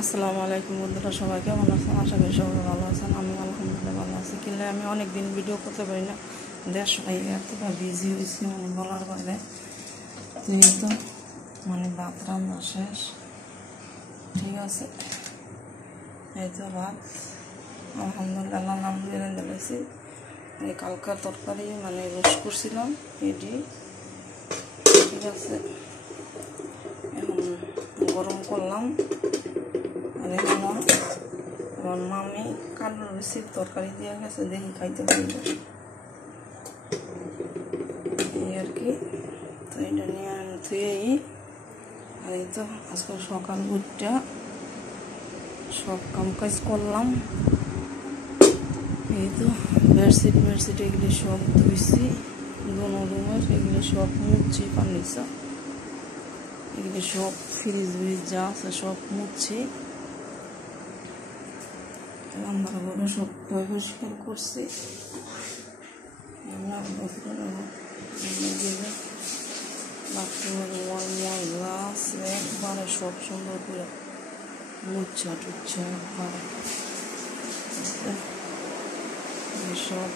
আসসালামু আলাইকুম বন্ধুরা, সবাই কেমন আছেন? আশা করি সবাই ভালো আছেন। আমি আলহামদুলিল্লাহ ভালো আছি। কিন্তু আমি অনেক দিন ভিডিও করতে পারি না, দেশ এতটা বিজি হয়েছি বলার বাইরে। তুই তো ভাত রান্না শেষ, ঠিক আছে। এই তো ভাত আলহামদুলিল্লাহ নাম দিয়ে দিয়েছি। এই কালকার তরকারি রোস্ট করছিলাম, এটি ঠিক আছে। এখন গরম করলাম। আর এখন আমার মামি কালো রুচির তরকারি দিয়ে গেছে, দেখি খাইতে পারবো এই আর কি। তো এটা নিয়ে থুয়েই আর এই তো আজকাল সকাল উঠটা সব কাম কাজ করলাম। এই তো বেডশিট এগুলি সব ধুইছি, দোনো রুমের এগুলি সব মুছছি, ফার্নিচার এগুলি সব ফ্রিজ যা আছে সব মুছছি। রান্নাঘরে সব পরিষ্কার করছি। বাথরুমের ওয়াল ময়লা আছে একবারে সব সুন্দর করে মুচ্ছা টুচ্ছা একবারে সব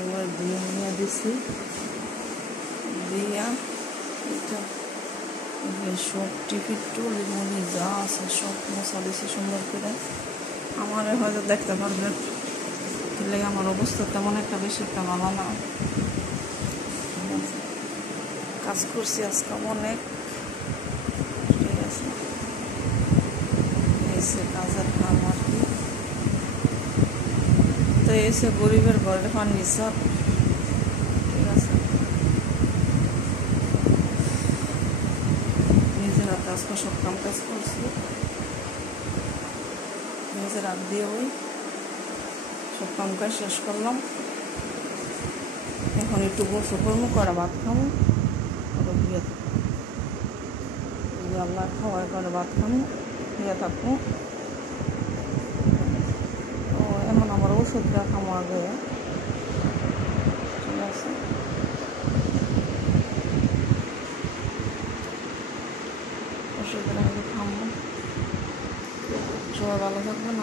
এবার দিয়ে নিয়ে দিছি। দিয়া এটা সব টিকিট টুলি মুলি যা আছে সব মশা দিছি সুন্দর করে। আমার হয়তো দেখতে পারবেন, তাহলে আমার অবস্থা তেমন একটা বেশি একটা ভালো না। ঠিক আছে, কাজ করছি আজকে অনেক, ঠিক আছে। এসে কাজের কাম আর কি। তো এসে গরিবের ঘরে ফার্নিচার, ঠিক আছে। নিজের হাতে আজকে সব কাম কাজ করছি, নিজের হাত দিয়ে ওই সব কাম কাজ শেষ করলাম। এখন একটু গোসল করবো, করে ভাত খাবো, বিয়ে আল্লাহ খাওয়ার করে ভাত খাবো, বিয়ে থাকবো। তো এমন আমার ওষুধটা খামো আগে, ঠিক আছে। ওষুধটা আগে খামো। সবাই ভালো থাকবেন।